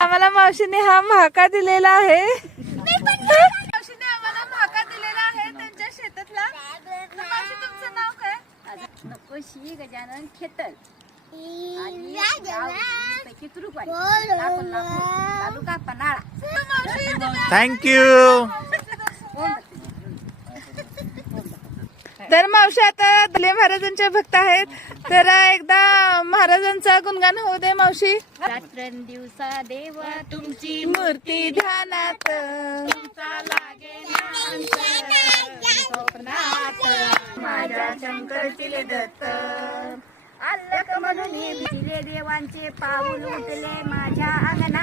आम्हाला मावशीने हा म्हाका दिलेला आहे. मावशीने आम्हाला म्हाका दिलेला आहे त्यांच्या शेतातला. तर मावशी तुमचं नाव काय? नकोशी गजानन खेतल तालुका पन्हाळा. थँक्यू. तर मावशी आता दले महाराजांच्या भक्त आहेत. तर एकदा महाराजांचा गुणगान होऊ दे मावशी. रात्रंदिवसा देवा तुमची मूर्ती ध्यानात स्वप्नात माझ्या शंकर तिले दत्त. आल्लक म्हणून भिजले देवांचे पाऊल उठले माझ्या अंगणात.